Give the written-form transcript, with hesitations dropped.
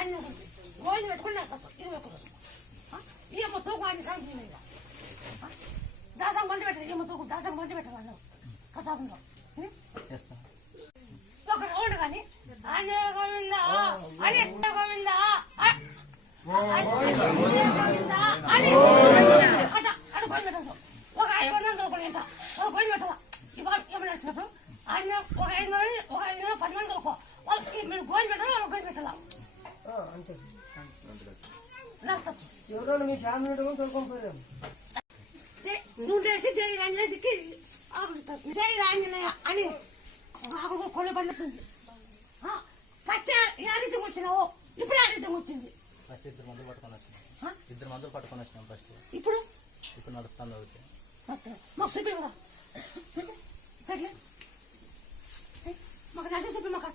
ఆయన గోవింద పెట్టుకుని నడుస్తాం 20 రోజులు ఏమో తూకు ఆయన సంఖ్య దాసం మంచి పెట్టాలి ఏమో తూకు దాసం మంచి పెట్టాలి కసాబంలో ఒక రౌండ్ కానీ ఆంజనేయ గోవింద అని గోవింద గోవింద అని అట అటు గోవింద పెట్టాలి ఒక 500 రూపాయలు ఎంత ఒక గోవింద పెట్టాలా ఇవాళ ఏమైనా వచ్చినప్పుడు ఆయన ఒక 500 ఒక 10 వాళ్ళకి మీరు గోవింద పెట్టాలా వాళ్ళకి గోవింద పెట్టాలా అంతే ఎవరో మీ ఫ్యామిలీ తోడుకోపోయారు నువ్వు లేచి జై రాంజనేయకి ఆకుతావు జై రాంజనేయ అని ఆకు కొళ్ళు పడినట్టుంది పట్టే ఆడితం వచ్చినావు ఇప్పుడు ఆడితం వచ్చింది ఫస్ట్ ఇద్దరు మందులు పట్టుకొని వచ్చినాం ఫస్ట్ ఇప్పుడు నడుస్తాను మాకు చూపి కదా చూపి మాకు నడిచి చూపి మాకు